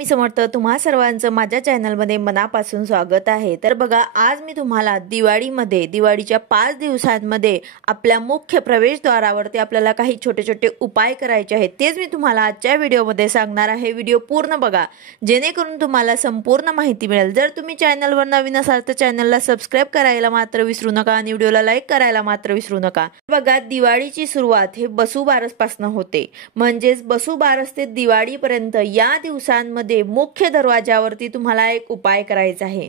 स्वामी समर्थ तुम्हा सर्वांचं माझ्या चॅनलमध्ये मनापासून स्वागत आहे। तर बघा, आज मी तुम्हाला दिवाळीच्या 5 दिवसांमध्ये आपल्या मुख्य प्रवेशद्वारावरती आपल्याला काही छोटे छोटे उपाय करायचे आहेत, तेच मी तुम्हाला आजच्या व्हिडिओमध्ये सांगणार आहे। व्हिडिओ पूर्ण बघा जेणेकरून तुम्हाला संपूर्ण माहिती मिळेल। जर तुम्ही चॅनलवर नवीन असाल तर चॅनलला सबस्क्राइब करायला मात्र विसरू नका आणि व्हिडिओला लाईक करायला मात्र विसरू नका। बघा, दिवाळीची सुरुवात हे वसुबारसपासून होते, म्हणजेच वसुबारस ते दिवाळीपर्यंत या दिवसांमध्ये मुख्य दरवाजावरती तुम्हाला एक उपाय करायचा आहे।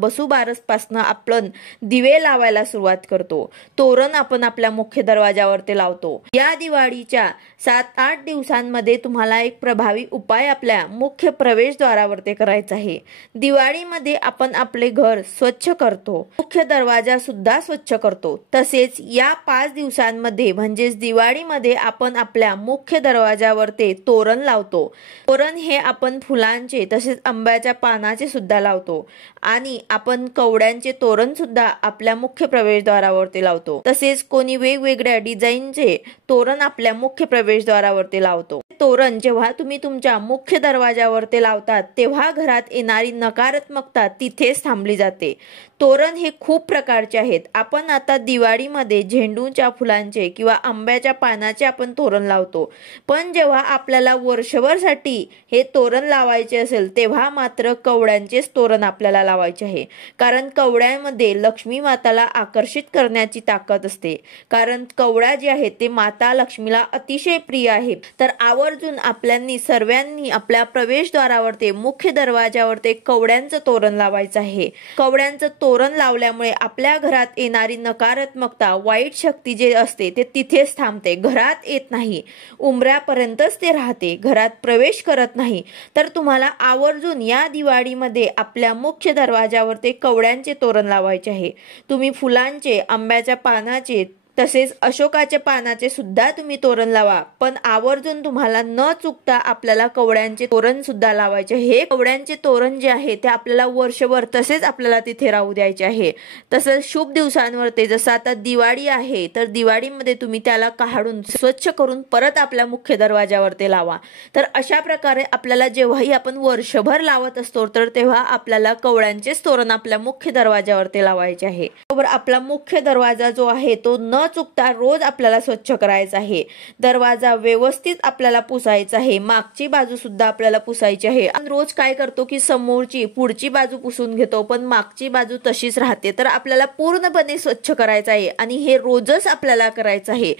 वसुबारस पासून आपण दिवे लावायला सुरुवात करतो, तोरण आपण आपल्या मुख्य दरवाजावरती लावतो। या दिवाळीच्या 7-8 दिवसांमध्ये तुम्हाला एक प्रभावी उपाय आपल्या मुख्य प्रवेशद्वारावरती करायचा आहे। दिवाळीमध्ये आपण आपले घर स्वच्छ करतो, मुख्य दरवाजा सुद्धा स्वच्छ करतो। तसेच या 5 दिवसांमध्ये म्हणजेच दिवाळीमध्ये आपण आपल्या मुख्य दरवाजावरती तोरण लावतो। तोरण हे आपण फुलांचे तसेच आंब्याच्या पानाचे सुद्धा लावतो आणि आपण कवड्यांचे तोरण सुद्धा आपल्या मुख्य प्रवेशद्वारावरती लावतो। तसेच कोणी वेगवेगळ्या डिझाईनचे तोरण आपल्या मुख्य प्रवेशद्वारावरती लावतो। तोरण जेव्हा तुम्ही तुमच्या मुख्य दरवाजावरती लावतात तेव्हा घरात येणारी नकारात्मकता तिथेच थांबली जाते। तोरण हे खूप प्रकारचे आहेत। आपण आता दिवाळीमध्ये झेंडूच्या फुलांचे किंवा आंब्याच्या पानाचे आपण तोरण लावतो, पण जेव्हा आपल्याला वर्षभरसाठी हे तोरण लावायचे असेल तेव्हा मात्र कवड्यांचेच तोरण आपल्याला लावायचे आहे। कारण कवड्यांमध्ये लक्ष्मी माताला आकर्षित करण्याची ताकद असते, कारण कवडा जे आहे ते माता लक्ष्मीला अतिशय प्रिय आहे। तर आवर्जून आपल्यानी सर्वांनी आपल्या प्रवेशद्वारावरती मुख्य दरवाजावरती कवड्यांचं तोरण लावायचं आहे। कवड्यांचं तोरण लावल्यामुळे आपल्या घरात येणारी नकारात्मकता, वाईट शक्ती जे असते ते तिथेच थांबते, घरात येत नाही, उंबऱ्यापर्यंतच ते राहते, घरात प्रवेश करत नाही। तर तुम्हाला आवर्जून या दिवाळीमध्ये आपल्या मुख्य दरवाजावरती कवड्यांचे तोरण लावायचे आहे। तुम्ही फुलांचे, आंब्याच्या पानाचे तसेच अशोकाच्या पानाचे सुद्धा तुम्ही तोरण लावा, पण आवर्जून तुम्हाला न चुकता आपल्याला कवड्यांचे तोरण सुद्धा लावायचे। हे कवड्यांचे तोरण जे आहे ते आपल्याला वर्षभर तसेच आपल्याला तिथे राहू द्यायचे आहे। तसंच शुभ दिवसांवरती जसं आता दिवाळी आहे तर दिवाळीमध्ये तुम्ही त्याला काढून स्वच्छ करून परत आपल्या मुख्य दरवाजावरती लावा। तर अशा प्रकारे आपल्याला जेव्हाही आपण वर्षभर लावत असतो तर तेव्हा आपल्याला कवड्यांचेच तोरण आपल्या मुख्य दरवाजावरती लावायचे आहे। बरोबर, आपला मुख्य दरवाजा जो आहे तो न चुकता रोज आपल्याला स्वच्छ करायचा आहे। दरवाजा व्यवस्थित आपल्याला पुसायचा आहे, मागची बाजू सुद्धा आपल्याला पुसायची आहे। आणि रोज काय करतो की समोरची पुढची बाजू पुसून घेतो, पण मागची बाजू तशीच राहते। तर आपल्याला पूर्णपणे स्वच्छ करायचं आहे आणि हे रोजच आपल्याला करायचं आहे।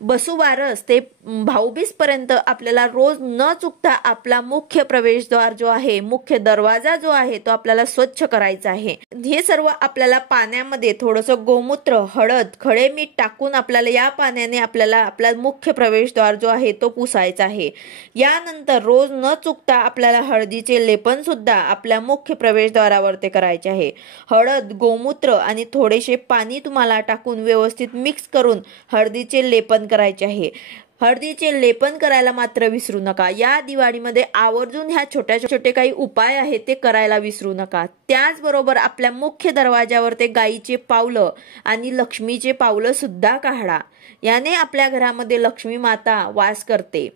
वसुबारस ते भाऊबीज पर्यंत आपल्याला रोज न चुकता आपला मुख्य प्रवेशद्वार जो आहे, मुख्य दरवाजा जो आहे तो आपल्याला स्वच्छ करायचा आहे। हे सर्व आपल्याला पाण्यामध्ये थोडंसं गोमूत्र, हळद, खडे मीठ टाकून आपल्याला या पाण्याने आपल्याला आपला मुख्य प्रवेशद्वार जो आहे तो पुसायचा आहे। यानंतर रोज न चुकता आपल्याला हळदीचे लेपन सुद्धा आपल्या मुख्य प्रवेशद्वारावरती करायचे आहे। हळद, गोमूत्र आणि थोडेसे पाणी तुम्हाला टाकून व्यवस्थित मिक्स करून हळदीचे लेपन करायचे आहे। हळदीचे लेपन करायला मात्र विसरू नका। या दिवाळीमध्ये आवर्जून ह्या छोटे काही उपाय आहेत ते करायला विसरू नका। त्याचबरोबर आपल्या मुख्य दरवाजावर ते गायीचे पावलं आणि लक्ष्मीचे पावलं सुद्धा काढा, याने आपल्या घरामध्ये लक्ष्मी माता वास करते।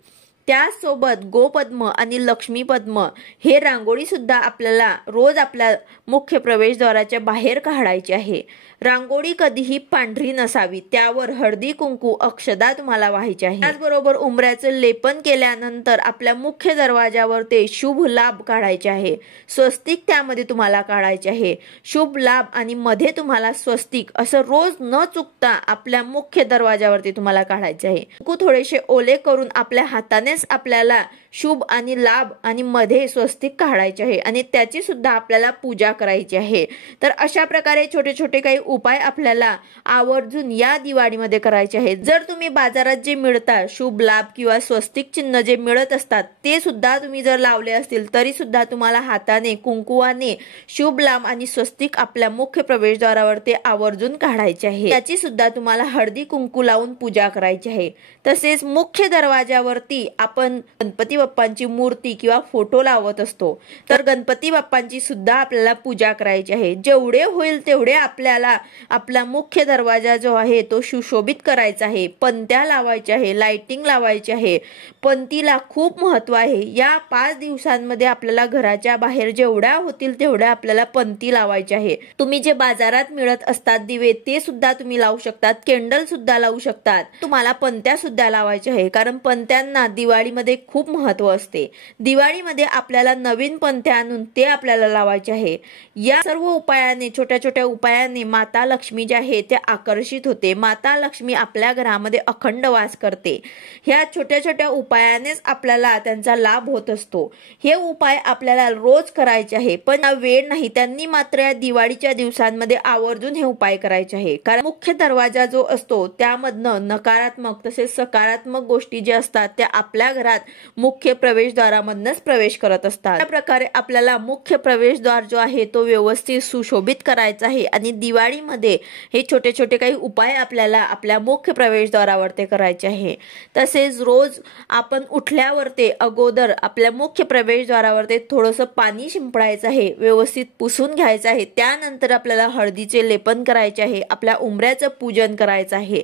त्याचसोबत गोपद्म आणि लक्ष्मी पद्म हे रांगोळी सुद्धा आपल्याला रोज आपल्या मुख्य प्रवेशद्वाराच्या बाहेर काढायची आहे। रांगोळी कधीही पांढरी नसावी, त्यावर हळदी कुंकू अक्षदा तुम्हाला व्हायची आहे। त्याचबरोबर उंबऱ्याचं लेपन केल्यानंतर आपल्या मुख्य दरवाजावर ते शुभ लाभ काढायचे आहे। स्वस्तिक त्यामध्ये तुम्हाला काढायचे आहे। शुभ लाभ आणि मध्ये तुम्हाला स्वस्तिक असं रोज न चुकता आपल्या मुख्य दरवाजावरती तुम्हाला काढायचे आहे। कुंकू थोडेसे ओले करून आपल्या हाताने आपल्याला शुभ आणि लाभ आणि मध्ये स्वस्तिक काढायचे आहे आणि त्याची सुद्धा आपल्याला पूजा करायची आहे। तर अशा प्रकारे छोटे छोटे काही उपाय आपल्याला आवर्जून या दिवाळीमध्ये करायचे आहेत। जर तुम्ही बाजारात जे मिळतात शुभ लाभ किंवा स्वस्तिक चिन्ह जे मिळत असतात ते सुद्धा तुम्ही जर लावले असतील तरी सुद्धा तुम्हाला हाताने कुंकुवाने शुभ लाभ आणि स्वस्तिक आपल्या मुख्य प्रवेशद्वारावरती आवर्जून काढायचे आहे। त्याची सुद्धा तुम्हाला हळदी कुंकू लावून पूजा करायची आहे। तसेच मुख्य दरवाजावरती आपण गणपती बाप्पांची मूर्ती किंवा फोटो लावत असतो, तर गणपती बाप्पांची सुद्धा आपल्याला पूजा करायची आहे. जेवढे होईल तेवढे आपल्याला आपला मुख्य दरवाजा जो आहे तो सुशोभित करायचा आहे. पणत्या लावायच्या आहे, लाइटिंग लावायची आहे. पणतीला खूप महत्त्व आहे. या 5 दिवसांमध्ये आपल्याला घराच्या बाहेर जेवढ्या होतील तेवढ्या आपल्याला पणती लावायची आहे. तुम्ही जे बाजारात मिळत असतात दिवे ते सुद्धा तुम्ही लावू शकतात, कॅन्डल सुद्धा लावू शकतात. तुम्हाला पणत्या सुद्धा लावायच्या आहे, कारण पणत्यांना दिवाळीमध्ये खूप महत्त्व असते. दिवाळीमध्ये आपल्याला नवीन पणत्या आणून ते आपल्याला लावायचे आहे. या सर्व उपायाने, छोट्या छोट्या उपायाने माता लक्ष्मी जे आहे ते आकर्षित होते. माता लक्ष्मी आपल्या घरामध्ये अखंड वास करते. ह्या छोट्या छोट्या उपायानेच आपल्याला त्यांचा लाभ होत असतो. हे उपाय आपल्याला रोज करायचे आहे, पण वेळ नाही. त्यांनी मात्र या दिवाळीच्या दिवसांमध्ये आवर्जून हे उपाय करायचे आहे, कारण मुख्य दरवाजा जो असतो त्यामधनं नकारात्मक तसेच सकारात्मक गोष्टी ज्या असतात त्या आपल्या घरात मुख्य प्रवेशद्वारामधनच प्रवेश करत असतात. त्या प्रकारे आपल्याला मुख्य प्रवेशद्वार जो आहे तो व्यवस्थित सुशोभित करायचा आहे आणि दिवाळीमध्ये हे छोटे छोटे काही उपाय आपल्याला आपल्या मुख्य प्रवेशद्वारावर करायचे आहे. तसेच रोज आपण उठल्यावर ते अगोदर आपल्या मुख्य प्रवेशद्वारावर थोडंसं पाणी शिंपडायचं आहे, व्यवस्थित पुसून घ्यायचं आहे. त्यानंतर आपल्याला हळदीचे लेपन करायचे आहे, आपल्या उंबऱ्याचं पूजन करायचं आहे.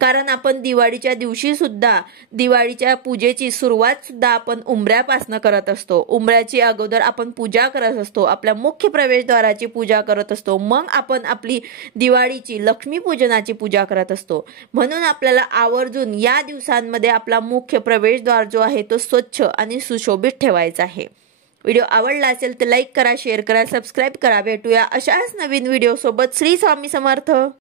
कारण आपण दिवाळीच्या दिवशी सुद्धा दिवाळीच्या पूजेची सुरुवात सुद्धा आपण उंबऱ्यापासून करत असतो. उंबऱ्याची अगोदर आपण पूजा करत असतो, आपल्या मुख्य प्रवेशद्वाराची पूजा करत असतो, मग आपण आपली दिवाळीची लक्ष्मी पूजनाची पूजा करत असतो. म्हणून आपल्याला आवर्जून या दिवसांमध्ये आपला मुख्य प्रवेशद्वार जो आहे तो स्वच्छ आणि सुशोभित ठेवायचा आहे. व्हिडिओ आवडला असेल तर लाईक करा, शेअर करा, सबस्क्राईब करा. भेटूया अशाच नवीन व्हिडिओ सोबत. श्री स्वामी समर्थ.